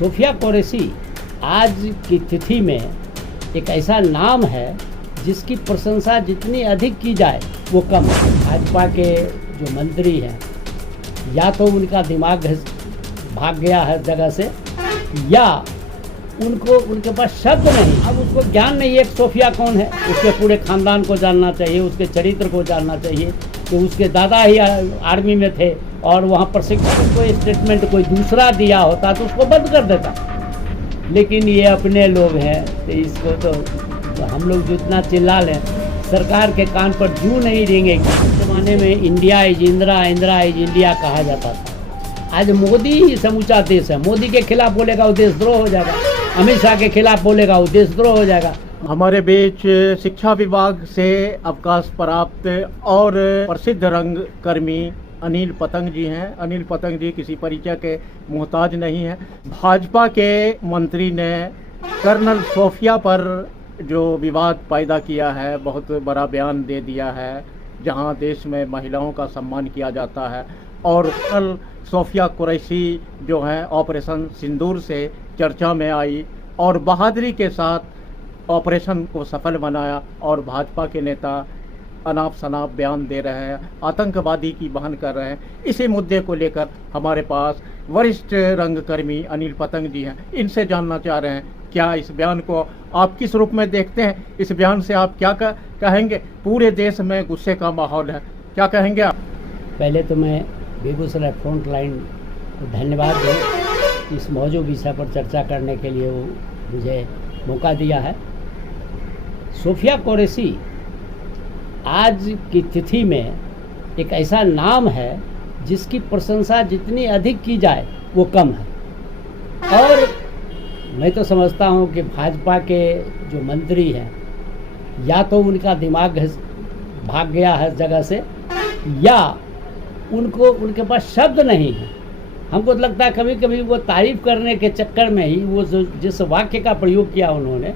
Sophia Qureshi आज की तिथि में एक ऐसा नाम है जिसकी प्रशंसा जितनी अधिक की जाए वो कम है। भाजपा के जो मंत्री हैं या तो उनका दिमाग भाग गया है जगह से या उनके पास शब्द नहीं। अब उसको ज्ञान नहीं है सोफिया कौन है, उसके पूरे खानदान को जानना चाहिए, उसके चरित्र को जानना चाहिए कि उसके दादा ही आर्मी में थे और वहाँ प्रशिक्षण कोई स्टेटमेंट कोई दूसरा दिया होता तो उसको बंद कर देता। लेकिन ये अपने लोग हैं तो इसको तो हम लोग जितना चिल्ला लें सरकार के कान पर जूं नहीं रेंगेगी। इस ज़माने में India is Indira, Indira is India कहा जाता था। आज मोदी ही समूचा देश है। मोदी के खिलाफ बोलेगा वो देशद्रोह हो जाएगा, अमित शाह के खिलाफ बोलेगा वो देशद्रोह हो जाएगा। हमारे बीच शिक्षा विभाग से अवकाश प्राप्त और प्रसिद्ध रंगकर्मी अनिल पतंग जी हैं। अनिल पतंग जी किसी परिचय के मोहताज नहीं हैं। भाजपा के मंत्री ने कर्नल सोफिया पर जो विवाद पैदा किया है, बहुत बड़ा बयान दे दिया है जहां देश में महिलाओं का सम्मान किया जाता है। और कर्नल सोफिया कुरैशी जो हैं ऑपरेशन सिंदूर से चर्चा में आई और बहादुरी के साथ ऑपरेशन को सफल बनाया और भाजपा के नेता अनाप शनाप बयान दे रहे हैं, आतंकवादी की बहन कर रहे हैं। इसी मुद्दे को लेकर हमारे पास वरिष्ठ रंगकर्मी अनिल पतंग जी हैं। इनसे जानना चाह रहे हैं क्या इस बयान को आप किस रूप में देखते हैं, इस बयान से आप क्या कहेंगे। पूरे देश में गुस्से का माहौल है, क्या कहेंगे आप। पहले तो मैं बेगूसराय फ्रंट लाइन को धन्यवाद दूँ इस मौजूद विषय पर चर्चा करने के लिए वो मुझे मौका दिया है। सोफिया कुरैशी आज की तिथि में एक ऐसा नाम है जिसकी प्रशंसा जितनी अधिक की जाए वो कम है। और मैं तो समझता हूँ कि भाजपा के जो मंत्री हैं या तो उनका दिमाग भाग गया है जगह से या उनके पास शब्द नहीं है। हमको तो लगता है कभी कभी वो तारीफ करने के चक्कर में ही वो जिस वाक्य का प्रयोग किया उन्होंने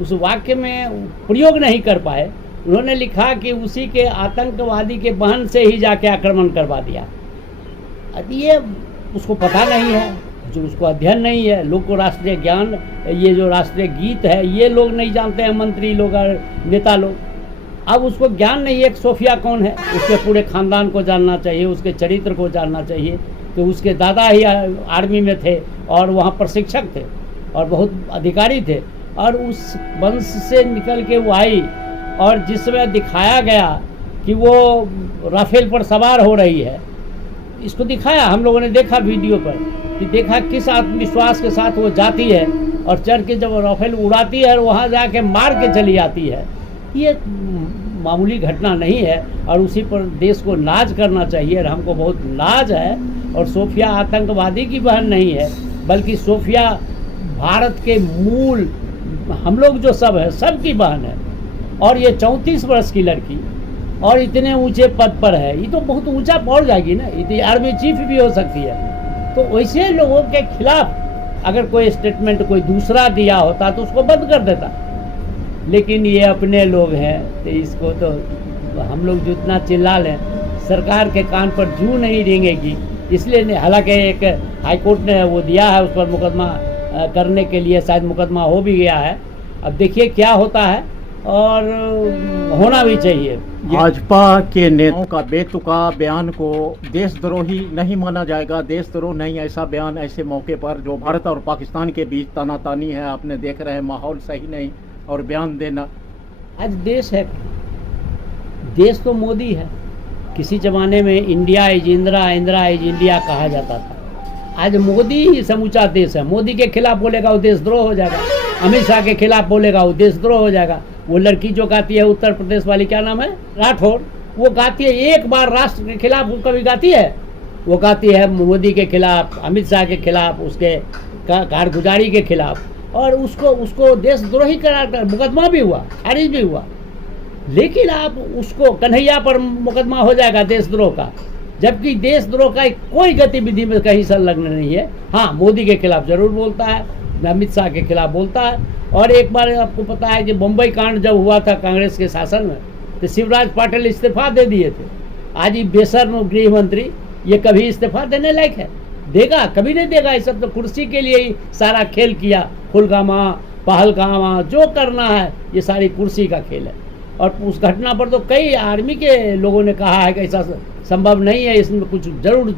उस वाक्य में प्रयोग नहीं कर पाए। उन्होंने लिखा कि उसी के आतंकवादी के बहन से ही जाके आक्रमण करवा दिया। ये उसको पता नहीं है, जो उसको अध्ययन नहीं है। लोग को राष्ट्रीय ज्ञान, ये जो राष्ट्रीय गीत है ये लोग नहीं जानते हैं, मंत्री लोग और नेता लोग। अब उसको ज्ञान नहीं है कि सोफिया कौन है, उसके पूरे खानदान को जानना चाहिए, उसके चरित्र को जानना चाहिए कि उसके दादा ही आर्मी में थे और वहाँ प्रशिक्षक थे और बहुत अधिकारी थे और उस वंश से निकल के वो आई। और जिसमें दिखाया गया कि वो राफेल पर सवार हो रही है, इसको दिखाया, हम लोगों ने देखा वीडियो पर कि देखा किस आत्मविश्वास के साथ वो जाती है और चढ़ के जब राफेल उड़ाती है और वहाँ जाके मार के चली आती है। ये मामूली घटना नहीं है और उसी पर देश को नाज करना चाहिए और हमको बहुत नाज है। और सोफिया आतंकवादी की बहन नहीं है बल्कि सोफिया भारत के मूल हम लोग जो सब है सबकी बहन है। और ये 34 वर्ष की लड़की और इतने ऊंचे पद पर है, ये तो बहुत ऊंचा पहुंच जाएगी ना, ये आर्मी चीफ भी हो सकती है। तो वैसे लोगों के खिलाफ अगर कोई स्टेटमेंट कोई दूसरा दिया होता तो उसको बंद कर देता। लेकिन ये अपने लोग हैं तो इसको तो हम लोग जितना चिल्ला लें सरकार के कान पर जूं नहीं रेंगेगी। इसलिए हालांकि एक हाईकोर्ट ने वो दिया है उस पर मुकदमा करने के लिए, शायद मुकदमा हो भी गया है। अब देखिए क्या होता है और होना भी चाहिए। भाजपा के नेताओं का बेतुका बयान को देशद्रोही नहीं माना जाएगा। देशद्रोह नहीं, ऐसा बयान ऐसे मौके पर जो भारत और पाकिस्तान के बीच तानातानी है, आपने देख रहे हैं माहौल सही नहीं और बयान देना। आज देश है, देश तो मोदी है। किसी ज़माने में India is Indira, Indira is India कहा जाता था। आज मोदी ही समूचा देश है। मोदी के खिलाफ बोलेगा वो देशद्रोह हो जाएगा, अमित शाह के खिलाफ बोलेगा वो देशद्रोह हो जाएगा। वो लड़की जो गाती है उत्तर प्रदेश वाली, क्या नाम है, राठौर, वो गाती है एक बार राष्ट्र के खिलाफ कभी गाती है, वो गाती है मोदी के खिलाफ, अमित शाह के खिलाफ, उसके कारगुजारी के खिलाफ और उसको देशद्रोही करार कर मुकदमा भी हुआ, खारिज भी हुआ। लेकिन आप उसको कन्हैया पर मुकदमा हो जाएगा देशद्रोह का, जबकि देशद्रोह का कोई गतिविधि में कहीं संलग्न नहीं है। हाँ, मोदी के खिलाफ जरूर बोलता है, अमित शाह के खिलाफ बोलता है। और एक बार आपको पता है कि मुंबई कांड जब हुआ था कांग्रेस के शासन में तो शिवराज पाटिल इस्तीफा दे दिए थे। आज ये बेशर्म गृह मंत्री ये कभी इस्तीफा देने लायक है? देगा? कभी नहीं देगा। ये सब तो कुर्सी के लिए ही सारा खेल किया। खुलगामा, पहलगामा, जो करना है ये सारी कुर्सी का खेल है। और उस घटना पर तो कई आर्मी के लोगों ने कहा है कि ऐसा संभव नहीं है, इसमें कुछ जरूर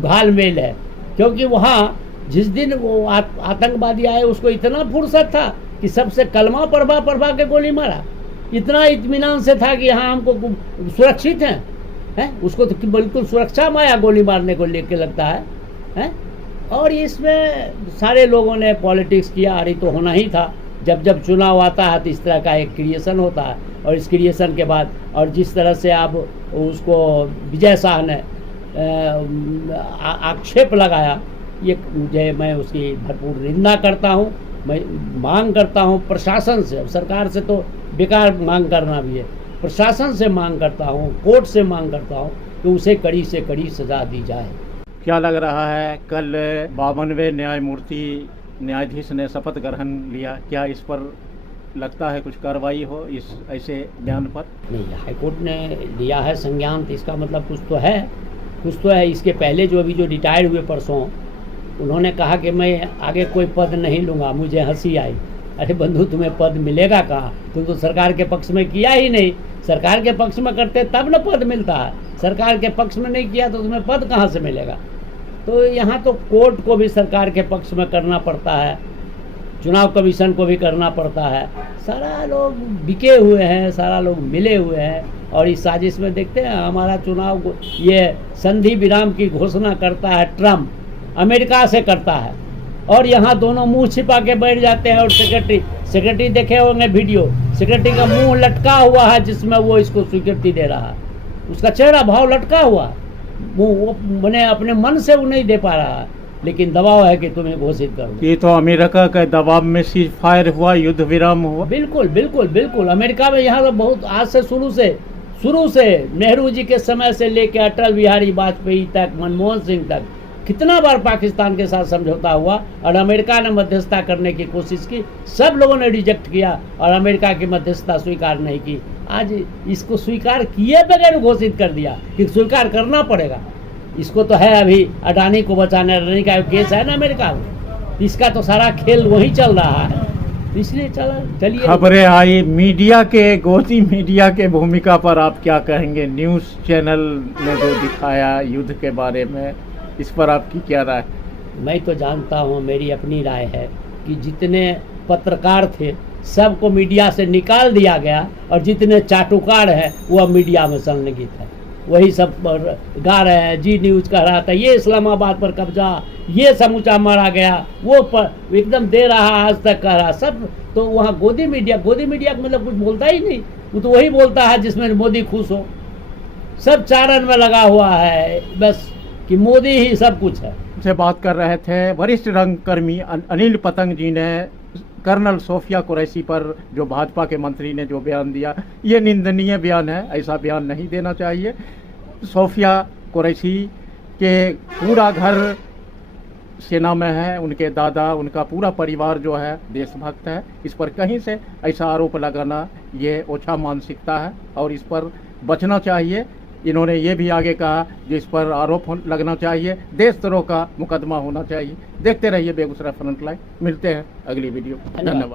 घालमेल है। क्योंकि वहाँ जिस दिन वो आतंकवादी आए उसको इतना फुर्सत था कि सबसे कलमा पढ़वा के गोली मारा। इतना इत्मीनान से था कि हाँ हमको सुरक्षित हैं। उसको तो बिल्कुल सुरक्षा माया गोली मारने को लेके लगता है। और इसमें सारे लोगों ने पॉलिटिक्स किया। और ये तो होना ही था। जब जब चुनाव आता है तो इस तरह का एक क्रिएशन होता है। और इस क्रिएशन के बाद और जिस तरह से आप उसको विजय शाह ने आक्षेप लगाया, ये मैं उसकी भरपूर निंदा करता हूँ। मैं मांग करता हूँ प्रशासन से, सरकार से तो बेकार मांग करना भी है, प्रशासन से मांग करता हूँ, कोर्ट से मांग करता हूँ कि उसे कड़ी से कड़ी सजा दी जाए। क्या लग रहा है, कल 52वें न्यायमूर्ति न्यायाधीश ने शपथ ग्रहण लिया, क्या इस पर लगता है कुछ कार्रवाई हो इस ऐसे बयान पर? नहीं, हाईकोर्ट ने लिया है संज्ञान, तो इसका मतलब कुछ तो है। इसके पहले जो अभी जो रिटायर्ड हुए परसों, उन्होंने कहा कि मैं आगे कोई पद नहीं लूँगा। मुझे हंसी आई। अरे बंधु, तुम्हें पद मिलेगा कहाँ? तुम तो सरकार के पक्ष में किया ही नहीं। सरकार के पक्ष में करते तब न पद मिलता है। सरकार के पक्ष में नहीं किया तो तुम्हें पद कहाँ से मिलेगा? तो यहाँ तो कोर्ट को भी सरकार के पक्ष में करना पड़ता है, चुनाव कमीशन को भी करना पड़ता है। सारा लोग बिके हुए हैं, सारा लोग मिले हुए हैं। और इस साजिश में देखते हैं हमारा चुनाव ये संधि विराम की घोषणा करता है ट्रम्प, अमेरिका से करता है। और यहाँ दोनों मुंह छिपा के बैठ जाते हैं। और सेक्रेटरी देखे होंगे वीडियो, सेक्रेटरी का मुंह लटका हुआ है जिसमें वो इसको स्वीकृति दे रहा है। उसका चेहरा भाव लटका हुआ है, वो मैंने अपने मन से वो नहीं दे पा रहा है, लेकिन दबाव है कि तुम्हें घोषित करो। ये तो अमेरिका के दबाव में सीज फायर हुआ, युद्ध विराम हुआ। बिल्कुल बिल्कुल बिल्कुल। अमेरिका में यहाँ तो बहुत आज से शुरू से नेहरू जी के समय से लेकर अटल बिहारी वाजपेयी तक, मनमोहन सिंह तक कितना बार पाकिस्तान के साथ समझौता हुआ और अमेरिका ने मध्यस्थता करने की कोशिश की। सब लोगों ने रिजेक्ट किया और अमेरिका की मध्यस्थता स्वीकार नहीं की। आज इसको स्वीकार किए बगैर घोषित कर दिया कि स्वीकार करना पड़ेगा। इसको तो है अभी अडानी को बचाने, अडानी का केस है ना अमेरिका में, इसका तो सारा खेल वही चल रहा है। इसलिए चलिए खबरें आई मीडिया के, गोदी मीडिया के भूमिका पर आप क्या कहेंगे? न्यूज़ चैनल ने जो दिखाया युद्ध के बारे में, इस पर आपकी क्या राय? मैं तो जानता हूँ, मेरी अपनी राय है कि जितने पत्रकार थे सबको मीडिया से निकाल दिया गया और जितने चाटुकार हैं वो अब मीडिया में संलग्नित है। वही सब गा रहे हैं। जी न्यूज़ कह रहा था ये इस्लामाबाद पर कब्जा, ये समूचा मारा गया, वो पर एकदम दे रहा, आज तक कह रहा सब। तो वहाँ गोदी मीडिया का मतलब कुछ बोलता ही नहीं। वो तो वही बोलता है जिसमें मोदी खुश हो। सब चारण में लगा हुआ है बस कि मोदी ही सब कुछ है। से बात कर रहे थे वरिष्ठ रंगकर्मी अनिल पतंग जी ने कर्नल सोफिया कुरैशी पर जो भाजपा के मंत्री ने जो बयान दिया, ये निंदनीय बयान है। ऐसा बयान नहीं देना चाहिए। सोफिया कुरैशी के पूरा घर सेना में है, उनके दादा, उनका पूरा परिवार जो है देशभक्त है। इस पर कहीं से ऐसा आरोप लगाना ये ओछा मानसिकता है और इस पर बचना चाहिए। इन्होंने ये भी आगे कहा जिस पर आरोप लगना चाहिए, देशद्रोह का मुकदमा होना चाहिए। देखते रहिए बेगूसराय फ्रंटलाइन। मिलते हैं अगली वीडियो। धन्यवाद।